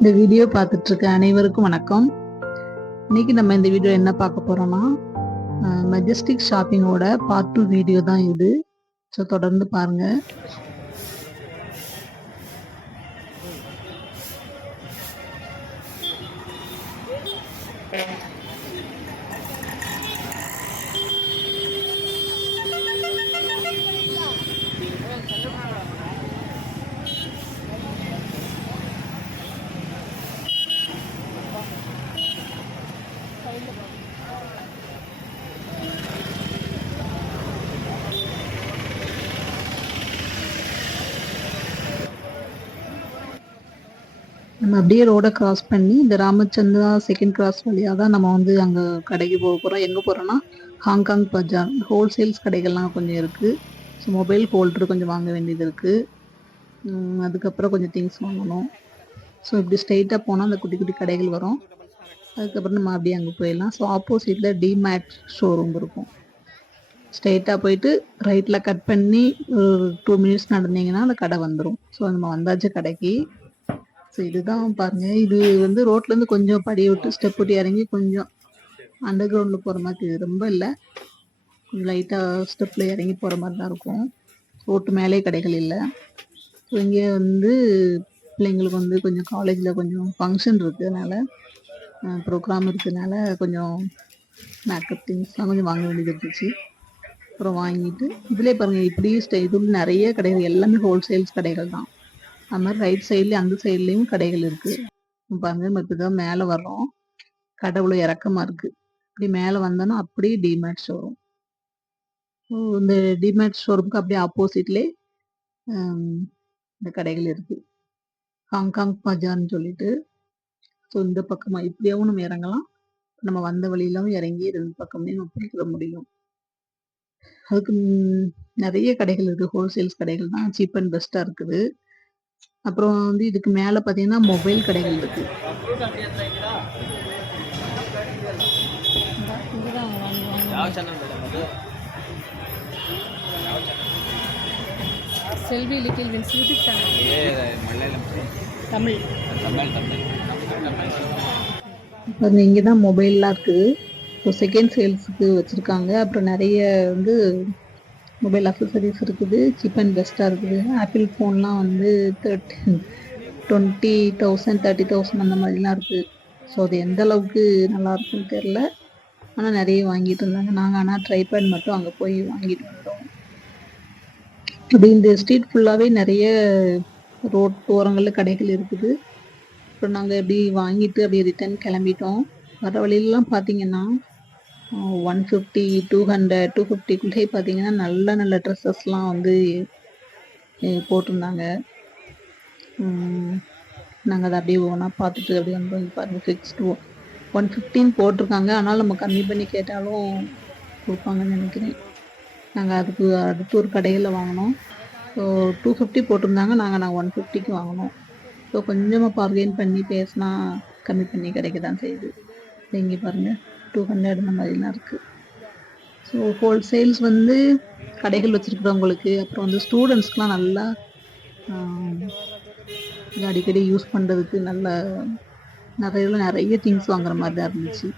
இந்த வீடியோ பார்த்துட்டு இருக்க அனைவருக்கும் வணக்கம். இன்னைக்கு நம்ம இந்த வீடியோ என்ன பார்க்க போறோம்னா மெஜஸ்டிக் ஷாப்பிங்கோட பார்ட் 2 வீடியோ தான் இது. ஸோ தொடர்ந்து பாருங்க. நம்ம அப்படியே ரோடை கிராஸ் பண்ணி இந்த ராமச்சந்திரா செகண்ட் கிராஸ் வழியாக தான் நம்ம வந்து அங்கே கடைக்கு போக போகிறோம். எங்கே போகிறோன்னா ஹாங்காங் பஜார். ஹோல்சேல்ஸ் கடைகள்லாம் கொஞ்சம் இருக்குது. ஸோ மொபைல் ஹோல்டர் கொஞ்சம் வாங்க வேண்டியது இருக்குது. அதுக்கப்புறம் கொஞ்சம் திங்ஸ் வாங்கணும். ஸோ இப்படி ஸ்ட்ரெயிட்டாக போனால் அந்த குட்டி குட்டி கடைகள் வரும். அதுக்கப்புறம் நம்ம அப்படியே அங்கே போயிடலாம். ஸோ ஆப்போசிட்டில் டிமேட் ஷோரூம் இருக்கும். ஸ்ட்ரெயிட்டாக போயிட்டு ரைட்டில் கட் பண்ணி ஒரு 2 மினிட்ஸ் நடந்தீங்கன்னா அந்த கடை வந்துடும். ஸோ நம்ம வந்தாச்சு கடைக்கு. ஸோ இதுதான் பாருங்க, இது வந்து ரோட்லேருந்து கொஞ்சம் படி விட்டு ஸ்டெப் விட்டு இறங்கி கொஞ்சம் அண்டர் கிரவுண்டில் போகிற மாதிரி. இது ரொம்ப இல்லை, கொஞ்சம் லைட்டாக ஸ்டெப்பில் இறங்கி போகிற மாதிரி தான் இருக்கும். ரோட்டு மேலே கடைகள் இல்லை. ஸோ இங்கே வந்து பிள்ளைங்களுக்கு வந்து கொஞ்சம் காலேஜில் கொஞ்சம் ஃபங்க்ஷன் இருக்கிறதுனால, ப்ரோக்ராம் இருக்கிறதுனால கொஞ்சம் மேக்கப் திங்ஸ்லாம் கொஞ்சம் வாங்க வேண்டியது இருந்துச்சு. அப்புறம் வாங்கிட்டு இதிலே பாருங்கள், இப்படி இதுல நிறைய கடைகள், எல்லாமே ஹோல்சேல்ஸ் கடைகள் தான். அது மாதிரி ரைட் சைட்லேயும் அந்த சைட்லேயும் கடைகள் இருக்குது. பாருங்க, நம்ம இப்போ தான் மேலே வர்றோம். கடை இவ்வளோ இறக்கமாக இருக்குது. இப்படி மேலே வந்தோன்னா அப்படியே டிமேட் ஷோரூம். இந்த டிமேட் ஷோரூமுக்கு அப்படியே ஆப்போசிட்லேயே இந்த கடைகள் இருக்குது. ஹாங்காங் பஜார்னு சொல்லிட்டு. ஸோ இந்த பக்கமாக இப்படியாவும் நம்ம இறங்கலாம், நம்ம வந்த வழியிலும் இறங்கி 2 பக்கமே நம்ம பிடிக்கிற முடியும். அதுக்கு நிறைய கடைகள் இருக்குது. ஹோல்சேல்ஸ் கடைகள் தான் சீப் அண்ட் பெஸ்ட்டாக இருக்குது. அப்புறம் வந்து இதுக்கு மேலே பார்த்தீங்கன்னா மொபைல் கடைகள் இருக்கு. Selvi little wins YouTube channel Tamil. இங்கே தான் மொபைல்லாம் இருக்குது. ஸோ செகண்ட் சேல்ஸுக்கு வச்சுருக்காங்க. அப்புறம் நிறைய வந்து மொபைல் அக்சசரிஸ் இருக்குது. சீப் அண்ட் பெஸ்ட்டாக இருக்குது. ஆப்பிள் ஃபோன்லாம் வந்து 20,000 30,000 அந்த மாதிரிலாம் இருக்குது. ஸோ அது எந்த அளவுக்கு நல்லாயிருக்குன்னு தெரில, ஆனால் நிறைய வாங்கிட்டு இருந்தாங்க. நாங்கள் ஆனால் ட்ரைபேட் மட்டும் அங்கே போய் வாங்கிட்டு வந்தோம். அப்படி இந்த ஸ்ட்ரீட் ஃபுல்லாகவே நிறைய ரோட் ஓரங்களில் கடைகள் இருக்குது. அப்புறம் நாங்கள் எப்படி வாங்கிட்டு அப்படியே ரிட்டர்ன் கிளம்பிட்டோம். வர வழியிலலாம் பார்த்தீங்கன்னா 150, 200, 250 பார்த்தீங்கன்னா நல்ல நல்ல ட்ரெஸ்ஸஸ்லாம் வந்து போட்டிருந்தாங்க. நாங்கள் அதை அப்படியே ஒவ்வொன்றா பார்த்துட்டு அப்படியே வந்தோம். பாருங்கள், ஃபிக்ஸ்டு 115 போட்டிருக்காங்க. ஆனால் நம்ம கம்மி பண்ணி கேட்டாலும் கொடுப்பாங்கன்னு நினைக்கிறேன். நாங்கள் அதுக்கு அடுத்து ஒரு கடையில் வாங்கினோம். ஸோ 250 போட்டிருந்தாங்க. நாங்கள் 150க்கு வாங்கினோம். ஸோ கொஞ்சமாக பார்கெயின் பண்ணி பேசினா கம்மி பண்ணி கிடைக்க தான் செய்யுது. இங்கே பாருங்கள், 200 அந்த மாதிரிலாம் இருக்குது. ஸோ ஹோல்சேல்ஸ் வந்து கடைகள் வச்சுருக்கிறவங்களுக்கு, அப்புறம் வந்து ஸ்டூடெண்ட்ஸ்க்கெலாம் நல்லா அடிக்கடி யூஸ் பண்ணுறதுக்கு நல்ல நிறைய திங்ஸ் வாங்குற மாதிரி தான் இருந்துச்சு.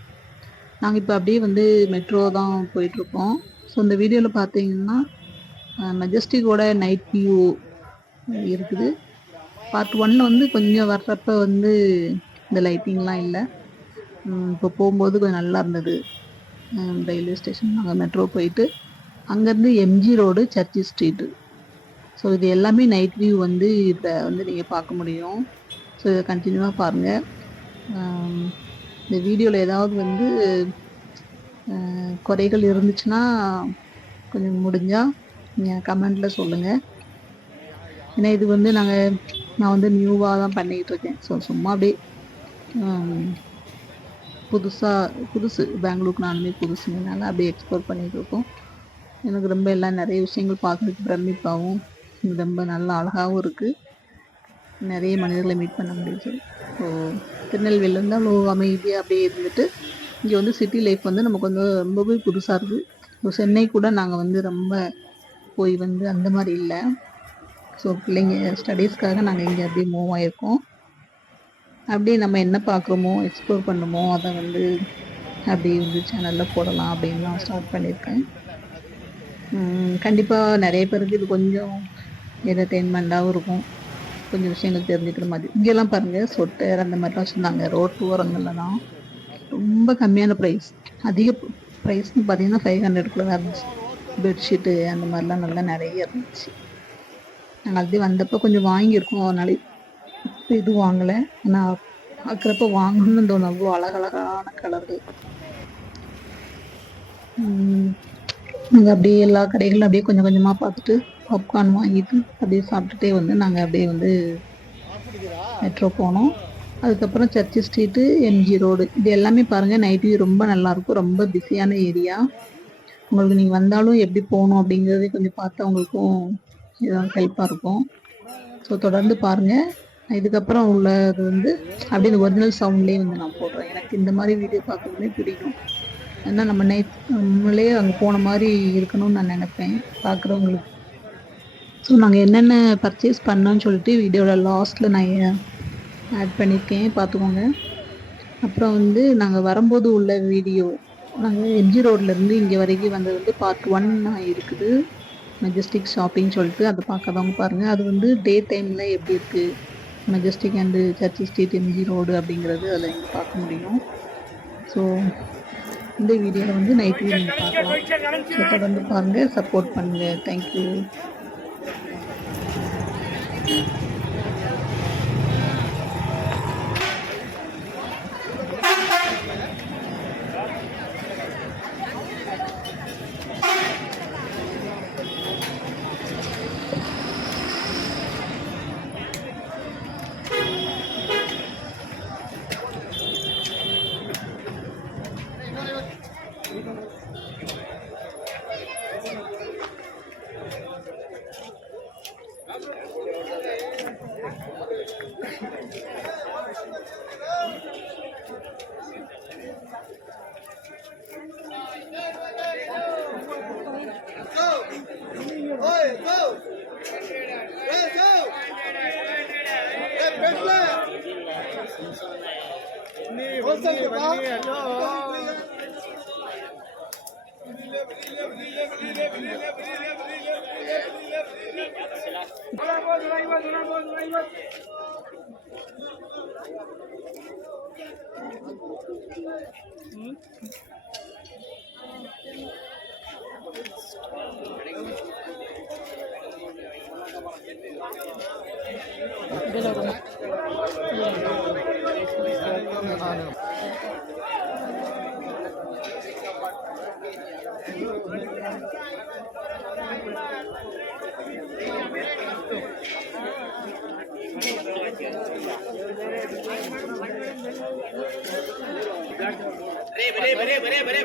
நாங்கள் இப்போ அப்படியே வந்து மெட்ரோ தான் போயிட்டுருக்கோம். ஸோ இந்த வீடியோவில் பார்த்தீங்கன்னா மெஜஸ்டிக்கோட நைட் வியூ இருக்குது. பார்ட் 1 வந்து கொஞ்சம் வர்றப்போ வந்து இந்த லைட்டிங்லாம் இல்லை. இப்போ போகும்போது கொஞ்சம் நல்லா இருந்தது. ரயில்வே ஸ்டேஷன் நாங்கள் மெட்ரோ போயிட்டு அங்கேருந்து எம்ஜி ரோடு, சர்ச்சி ஸ்ட்ரீட்டு. ஸோ இது எல்லாமே நைட் வியூ வந்து இதில் வந்து நீங்கள் பார்க்க முடியும். ஸோ இதை கண்டினியூவாக பாருங்கள். இந்த வீடியோவில் ஏதாவது வந்து குறைகள் இருந்துச்சுன்னா கொஞ்சம் முடிஞ்சால் நீங்கள் கமெண்டில் சொல்லுங்கள். ஏன்னா இது வந்து நான் வந்து நியூவாக தான் பண்ணிக்கிட்டு இருக்கேன். ஸோ சும்மா அப்படியே புதுசு பெங்களூருக்கு நானுமே புதுசுனால அப்படியே எக்ஸ்ப்ளோர் பண்ணிகிட்டு இருக்கோம். எனக்கு ரொம்ப எல்லாம் நிறைய விஷயங்கள் பார்க்குறதுக்கு பிரமிப்பாகவும் ரொம்ப நல்லா அழகாகவும் இருக்குது. நிறைய மனிதர்களை மீட் பண்ண முடியுது. ஸோ திருநெல்வேலியில் வந்து அவ்வளோ அமைதியாக அப்படியே இருந்துட்டு இங்கே வந்து சிட்டி லைஃப் வந்து நமக்கு வந்து ரொம்பவே புதுசாக இருக்குது. ஸோ சென்னை கூட நாங்கள் வந்து ரொம்ப போய் வந்து அந்த மாதிரி இல்லை. ஸோ பிள்ளைங்க ஸ்டடீஸ்க்காக நாங்கள் இங்கே அப்படியே மூவ் ஆகிருக்கோம். அப்படியே நம்ம என்ன பார்க்குறோமோ, எக்ஸ்ப்ளோர் பண்ணுமோ, அத வந்து அப்படியே வந்து சேனல்ல போடலாம் அப்படின்னு நான் ஸ்டார்ட் பண்ணியிருக்கேன். கண்டிப்பா நெறைய பேருக்கு இது கொஞ்சம் என்டர்டெயின்மெண்ட்டாவும் இருக்கும். கொஞ்சம் விஷயங்கள் தெரிஞ்சுக்கிற மாதிரி. இங்கெல்லாம் பாருங்க சொட்டர் அந்த மாதிரிலாம் வச்சிருந்தாங்க. ரோட்டு ஓரங்கள்லலாம் ரொம்ப கம்மியான பிரைஸ். அதிக பிரைஸ்ன்னு பார்த்தீங்கன்னா 500க்குள்ள தான் இருந்துச்சு. பெட்ஷீட்டு அந்த மாதிரிலாம் நல்லா நெறைய இருந்துச்சு. நாங்க ஆல்ரெடி வந்தப்போ கொஞ்சம் வாங்கியிருக்கோம். அதனால இப்ப எதுவும் வாங்கல. ஆனா பார்க்குறப்ப வாங்கணும்னு தோணும். அவ்வளோ அழகழகான கலர்கள். ம். நாங்க அப்படியே எல்லா கடைகளும் அப்படியே கொஞ்சம் கொஞ்சமா பார்த்துட்டு, பாப்கார்ன் வாங்கிட்டு, அப்படியே சாப்பிட்டுட்டே வந்து நாங்க அப்படியே வந்து மெட்ரோ போனோம். அதுக்கப்புறம் சர்ச்சு ஸ்ட்ரீட்டு, எம்ஜி ரோடு இது எல்லாமே பாருங்க நைட் வியூ ரொம்ப நல்லாயிருக்கும். ரொம்ப பிஸியான ஏரியா. உங்களுக்கு நீங்க வந்தாலும் எப்படி போணும் அப்படிங்கிறதே கொஞ்சம் பார்த்தா உங்களுக்கும் ஏதாவது ஹெல்ப்பா இருக்கும். ஸோ தொடர்ந்து பாருங்க. இதுக்கப்புறம் உள்ளது வந்து அப்படியே இந்த ஒரிஜினல் சவுண்ட்லேயே வந்து நான் போடுறேன். எனக்கு இந்த மாதிரி வீடியோ பார்க்கறதுமே பிடிக்கும். ஏன்னா நம்ம நம்மளே அங்கே போன மாதிரி இருக்கணும்னு நான் நினைப்பேன் பார்க்குறவங்களுக்கு. ஸோ நாங்கள் என்னென்ன பர்ச்சேஸ் பண்ணோன்னு சொல்லிட்டு வீடியோட லாஸ்ட்டில் நான் ஆட் பண்ணியிருக்கேன் பார்த்துக்கோங்க. அப்புறம் வந்து நாங்கள் வரும்போது உள்ள வீடியோ நாங்கள் எம்ஜி ரோட்லேருந்து இங்கே வரைக்கும் வந்தது வந்து பார்ட் 1 இருக்குது. மெஜஸ்டிக் ஷாப்பிங் சொல்லிட்டு அதை பார்க்காதவங்க பாருங்கள். அது வந்து டே டைமில் எப்படி இருக்குது Majestic and church street MG road அப்படிங்கிறது அதில் இங்கே பார்க்க முடியும். ஸோ இந்த வீடியோவில் வந்து நைட் வியூ நீங்கள் பார்க்கலாம். ஸோ தொடர்ந்து பாருங்கள், சப்போர்ட் பண்ணுங்கள். தேங்க்யூ.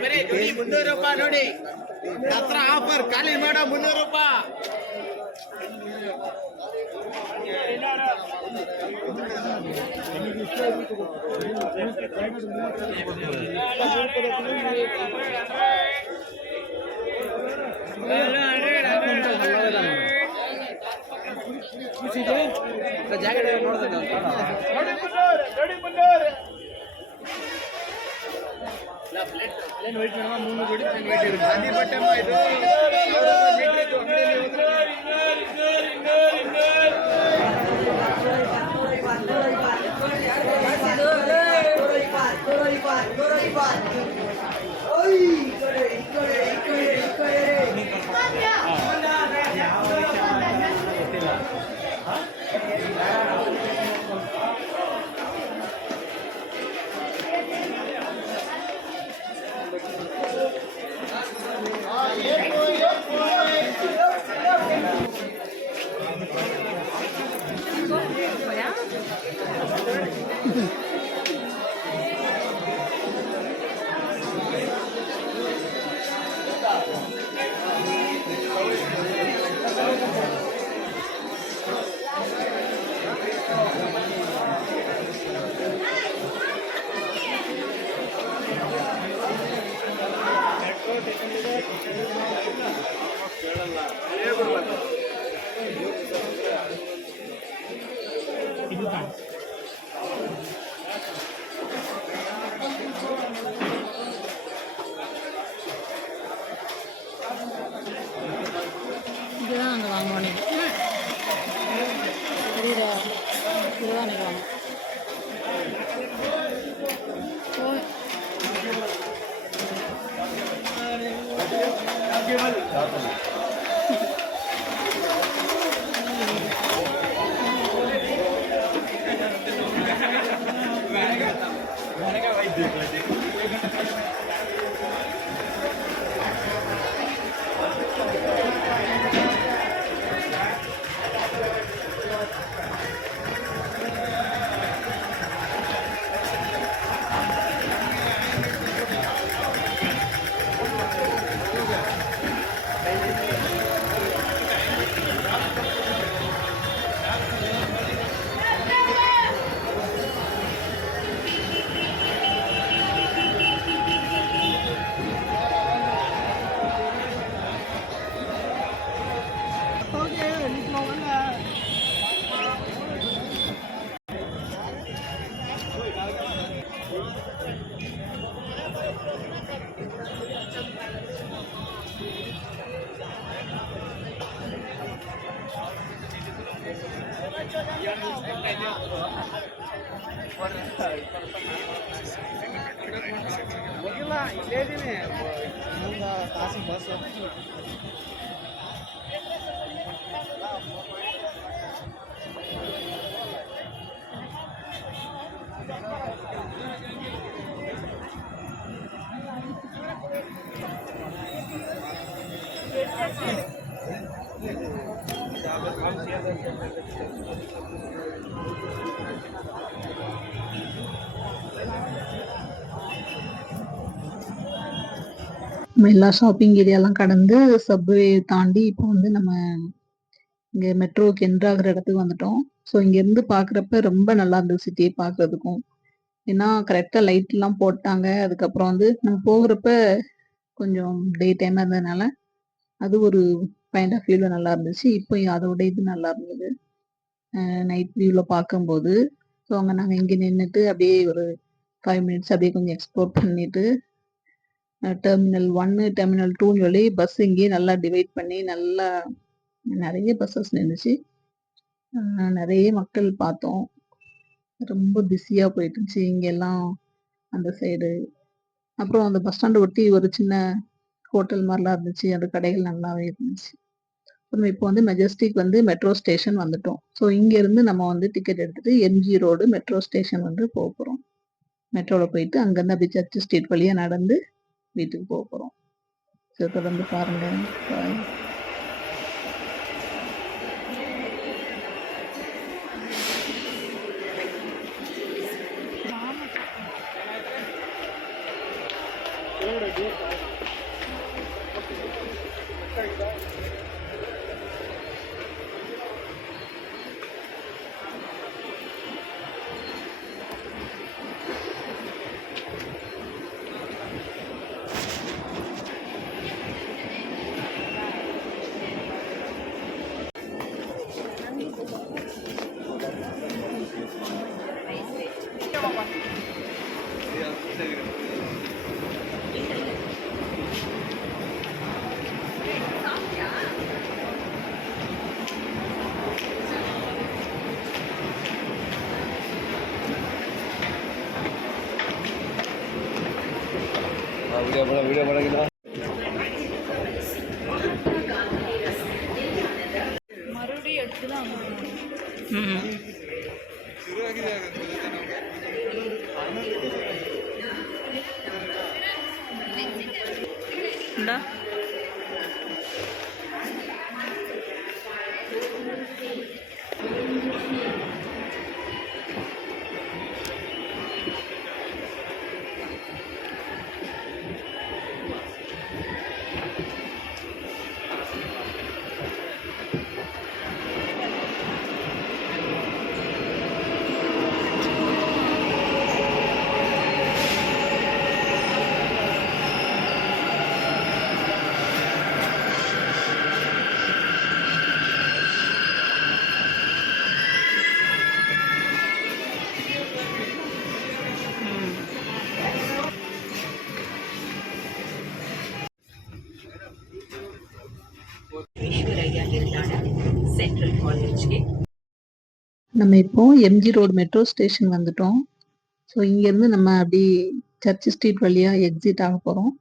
ಬರೀ 300 ರೂಪಾಯಿ ನೋಡಿ. ದಸರಾ ಆಫರ್ ಖಾಲಿ ಮಾಡ 300 ರೂಪಾಯಿ. ಜಾಕೆಟ್ ನೋಡ್ದೆ ಪ್ಲೇನ್ ವೆಯ್ಟ್ ಮಾಡೋಣ 300 ಜೋಡಿ ಪ್ಲೇನ್ ವೆಯ್ಟ್ ಇರುತ್ತೆ. ಗಾಂಧಿ ಬಟ್ಟೆ நம்ம எல்லா ஷாப்பிங் ஏரியாலாம் கடந்து சப்வே தாண்டி இப்போ வந்து நம்ம இங்க மெட்ரோக்கு என்ட்ரு ஆகுற இடத்துக்கு வந்துட்டோம். ஸோ இங்கேருந்து பார்க்குறப்ப ரொம்ப நல்லா இருந்தது சிட்டிய பார்க்குறதுக்கும். ஏன்னா கரெக்ட்டா லைட்லாம் போட்டாங்க. அதுக்கப்புறம் வந்து நம்ம போகுறப்ப கொஞ்சம் டே டைமா இருந்ததுனால, அது ஒரு பாயிண்ட் ஆஃப் வியூல நல்லா இருந்துச்சு. இப்போ அதோட இது நல்லா இருந்தது. நைட் வியூல பார்க்கும்போது. ஸோ அங்க நாங்க இங்க நின்னுட்டு அப்படியே ஒரு 5 மினிட்ஸ் அப்படியே கொஞ்சம் எக்ஸ்ப்ளோர் பண்ணிட்டு, டெர்மினல் 1, டெர்மினல் 2ன்னு சொல்லி பஸ் இங்கேயே நல்லா டிவைட் பண்ணி நல்லா நெறைய பஸ்ஸஸ் நின்னுச்சு. நெறைய மக்கள் பார்த்தோம். ரொம்ப பிஸியா போயிட்டு இருந்துச்சு. இங்கெல்லாம் அந்த சைடு. அப்புறம் அந்த பஸ் ஸ்டாண்ட ஒட்டி ஒரு சின்ன ஹோட்டல் மாரிலாம் இருந்துச்சு. அந்த கடைகள் நல்லாவே இருந்துச்சு. நம்ம இப்போ வந்து மெஜஸ்டிக் வந்து மெட்ரோ ஸ்டேஷன் வந்துட்டோம். ஸோ இங்கேருந்து நம்ம வந்து டிக்கெட் எடுத்துட்டு எம்ஜி ரோடு மெட்ரோ ஸ்டேஷன் வந்து போறோம். மெட்ரோல போயிட்டு அங்கேருந்து அப்படியே சர்ச் ஸ்ட்ரீட் வழியா நடந்து வீட்டுக்கு போறோம். ஸோ தொடர்ந்து பாருங்க. பாய். वीडियो बना மறுபடியும் எடுத்து தான் இந்தா நம்ம இப்போ எம்ஜி ரோடு மெட்ரோ ஸ்டேஷன் வந்துட்டோம். ஸோ இங்கேருந்து நம்ம அப்படி சர்ச் ஸ்ட்ரீட் வழியா எக்ஸிட் ஆக போகிறோம்.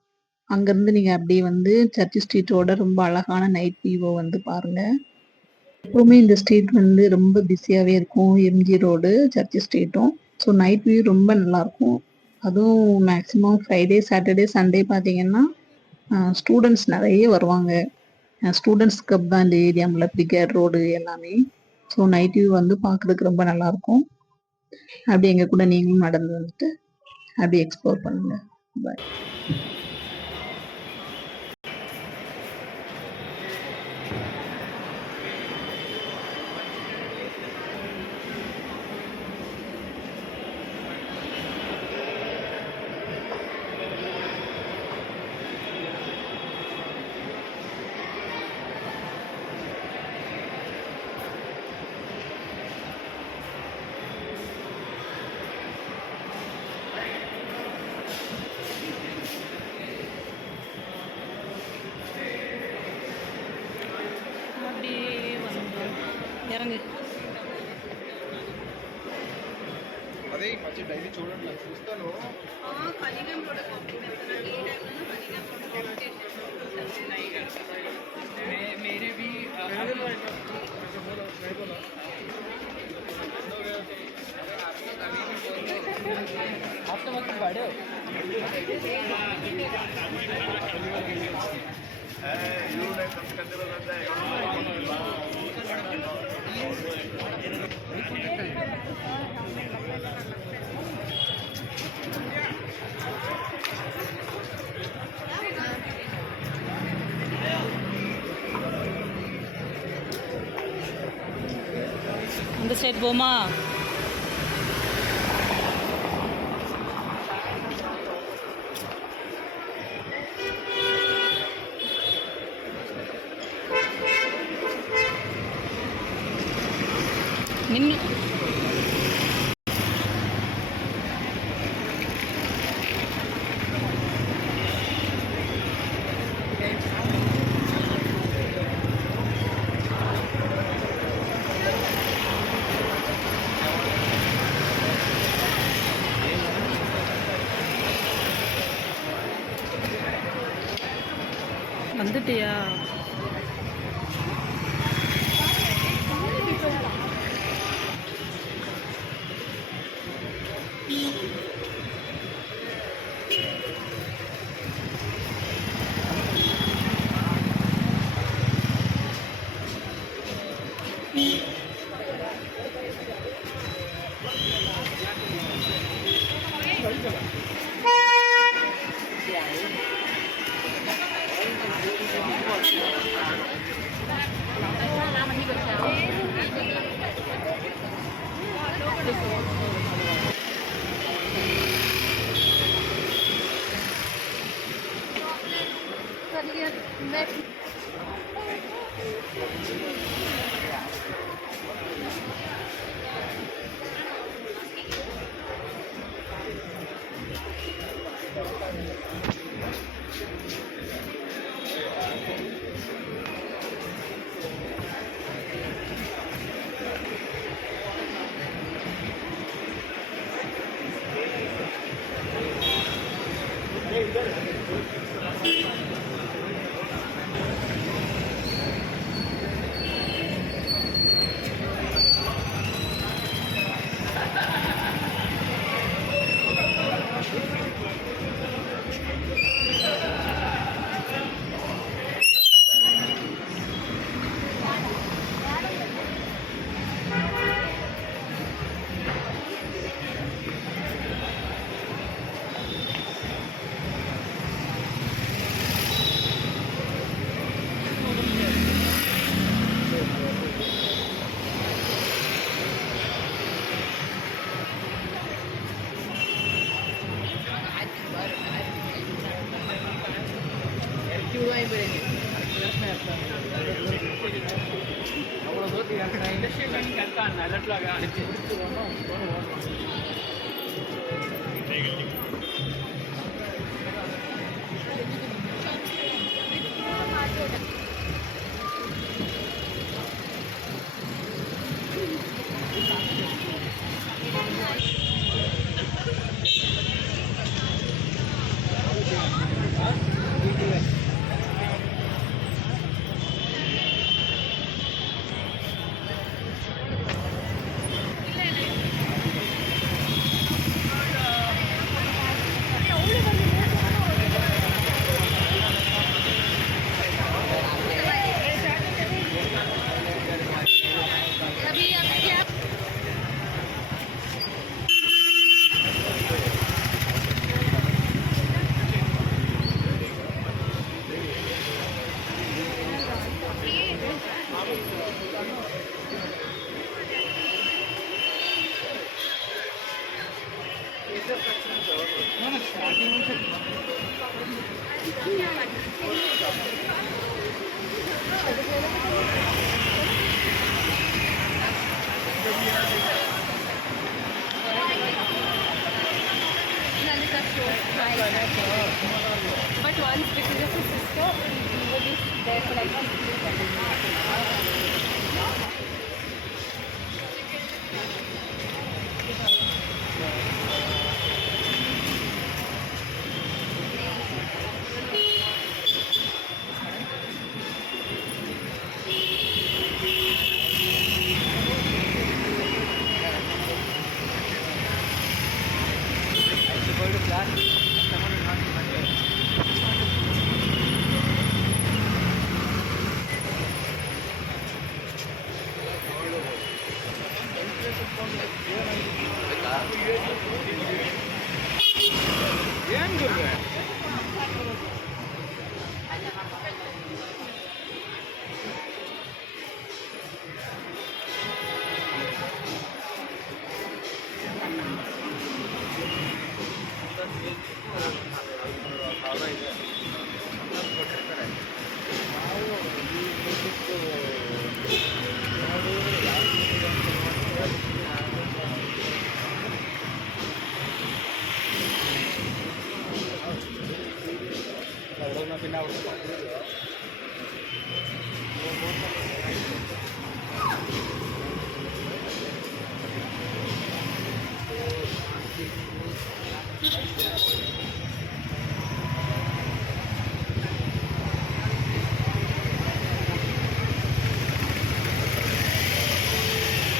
அங்கேருந்து நீங்கள் அப்படியே வந்து சர்ச் ஸ்ட்ரீட்டோட ரொம்ப அழகான நைட் வியூவை வந்து பாருங்கள். எப்பவுமே இந்த ஸ்ட்ரீட் வந்து ரொம்ப பிஸியாகவே இருக்கும். எம்ஜி ரோடு, சர்ச் ஸ்ட்ரீட்டும். ஸோ நைட் வியூ ரொம்ப நல்லாயிருக்கும். அதுவும் மேக்ஸிமம் ஃப்ரைடே, சாட்டர்டே, சண்டே பார்த்தீங்கன்னா ஸ்டூடெண்ட்ஸ் நிறைய வருவாங்க. ஸ்டூடெண்ட்ஸ் கிளப் தான் இந்த ஏரியாவில் பிரிகேட் ரோடு எல்லாமே. ஸோ நைட் வியூ வந்து பார்க்குறதுக்கு ரொம்ப நல்லாயிருக்கும். அப்படியே எங்கள் கூட நீங்களும் நடந்து வந்துட்டு அப்படியே எக்ஸ்ப்ளோர் பண்ணுங்கள். பாய். அப்படியே வந்து இறங்கு. అదే ఈ మధ్య డైలీ చూడండి నాకు చూస్తాను. मेरे भी हफ्ते वक्त बड़े அந்த சைடு போமா? நின்று வந்துட்டியா? But once because of his sister, he was just there for like 6 days. ಏನ್ ಗುರುವೆ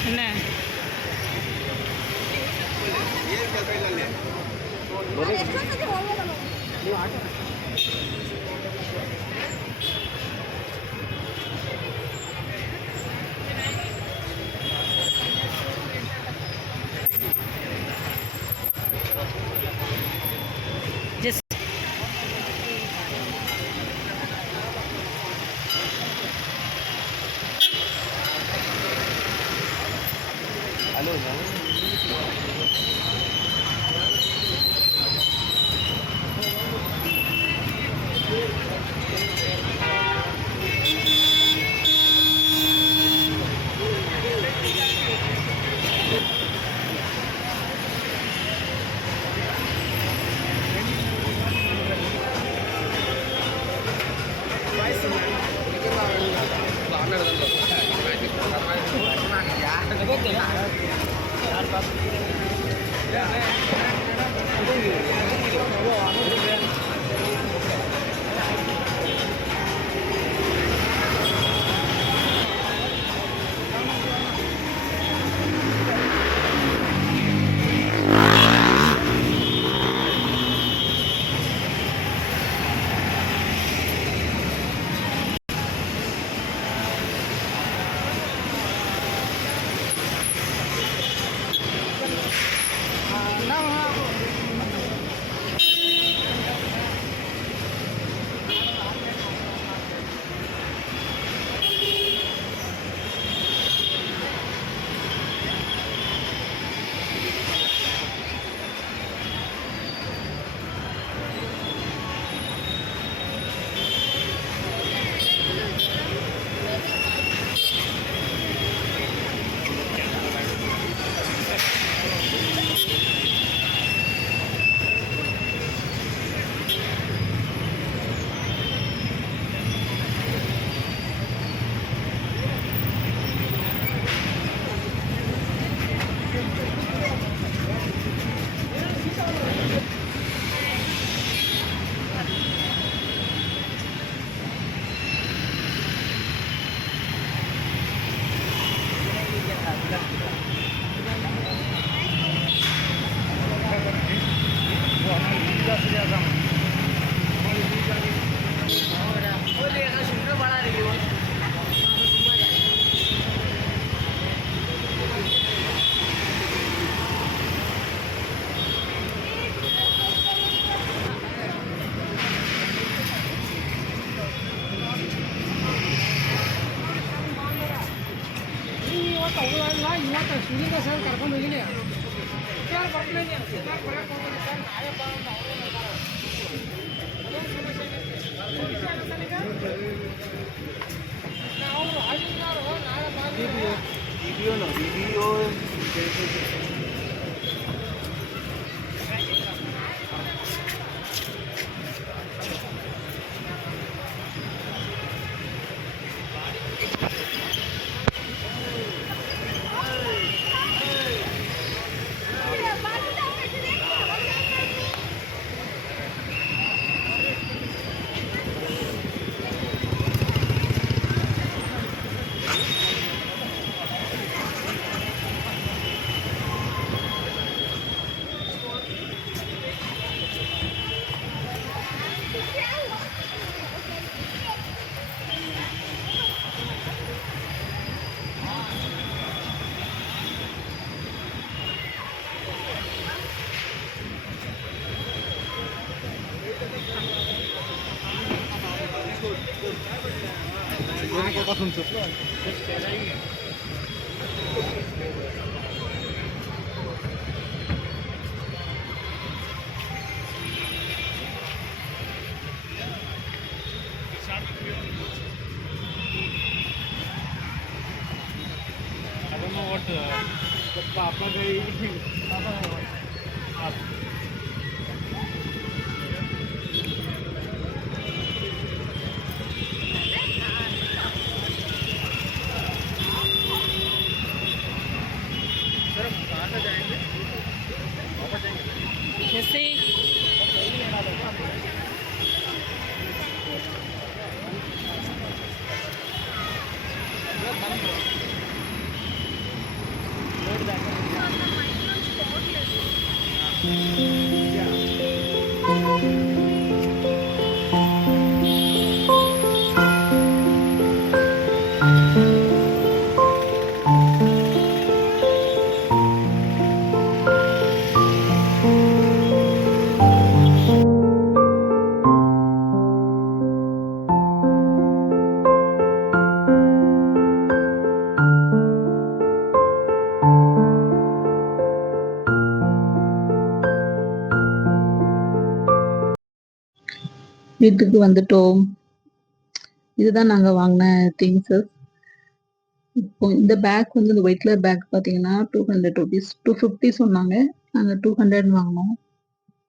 என்ன ஜஸ்ட் ಕರ್ಕೊಂಡು ಹೋಗಿನಿ কথা শুনছো? I don't know what আপনাদের এই जैसे வீட்டுக்கு வந்துட்டோம். இதுதான் நாங்க வாங்கின திங்ஸு. இப்போ இந்த பேக் வந்து இந்த ஒயிட் கலர் பேக் பார்த்தீங்கன்னா ₹200 250 சொன்னாங்க. நாங்க 200 வாங்கினோம்.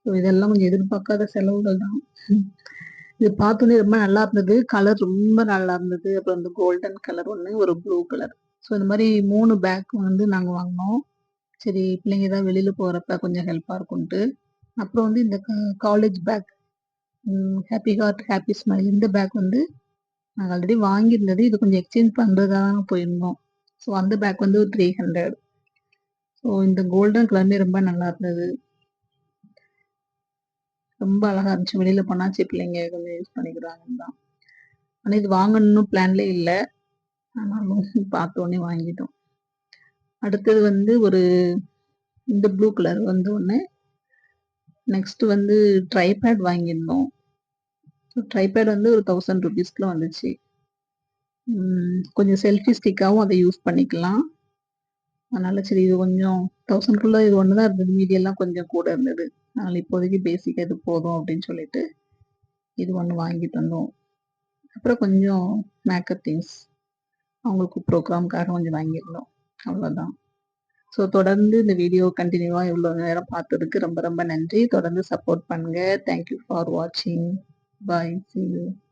ஸோ இதெல்லாம் கொஞ்சம் எதிர்பார்க்காத செலவுகள் தான். இது பார்த்தோன்னே ரொம்ப நல்லா இருந்தது. கலர் ரொம்ப நல்லா இருந்தது. அப்புறம் இந்த கோல்டன் கலர் ஒண்ணு, ஒரு ப்ளூ கலர். ஸோ இந்த மாரி 3 பேக் வந்து நாங்க வாங்கினோம். சரி பிள்ளைங்க ஏதாவது வெளியில போறப்ப கொஞ்சம் ஹெல்ப்பா இருக்கும்ன்ட்டு. அப்புறம் வந்து இந்த college bag happy heart happy smile இந்த பேக் வந்து நாங்க ஆல்ரெடி வாங்கியிருந்தது. இது கொஞ்சம் எக்ஸ்சேஞ்ச் பண்றதுக்காக போயிருந்தோம். ஸோ அந்த பேக் வந்து ஒரு 300. ஸோ இந்த கோல்டன் கலருமே ரொம்ப நல்லா இருந்தது. ரொம்ப அழகா இருந்துச்சு. வெளியில போனா சரி பிள்ளைங்க கொஞ்சம் யூஸ் பண்ணிக்கிறாங்கன்னு தான். ஆனா இது வாங்கணும்னு பிளான்லே இல்ல. ஆனாலும் பார்த்த உடனே வாங்கிட்டோம். அடுத்தது வந்து ஒரு இந்த ப்ளூ கலர் வந்து ஒண்ணு. நெக்ஸ்ட் வந்து ட்ரைபேட் வாங்கியிருந்தோம். ட்ரைபேட் வந்து ஒரு ₹1000 வந்துச்சு. கொஞ்சம் செல்ஃபி ஸ்டிக்காவும் அதை யூஸ் பண்ணிக்கலாம். அதனால சரி இது கொஞ்சம் 1000க்குள்ள இது ஒண்ணு தான் இருந்தது. மீதி எல்லாம் கொஞ்சம் கூட இருந்தது. அதனால இப்போதைக்கு பேசிக்கா இது போதும் அப்படின்னு சொல்லிட்டு இது ஒண்ணு வாங்கிட்டு வந்தோம். அப்புறம் கொஞ்சம் மேக்கப் திங்ஸ் அவங்களுக்கு ப்ரோக்ராம்க்காக கொஞ்சம் வாங்கியிருந்தோம். அவ்வளோதான். ஸோ தொடர்ந்து இந்த வீடியோ கண்டினியூவா இவ்வளோ நேரம் பார்த்ததுக்கு ரொம்ப ரொம்ப நன்றி. தொடர்ந்து சப்போர்ட் பண்ணுங்க. தேங்க் யூ ஃபார் வாட்சிங். பாய். See you.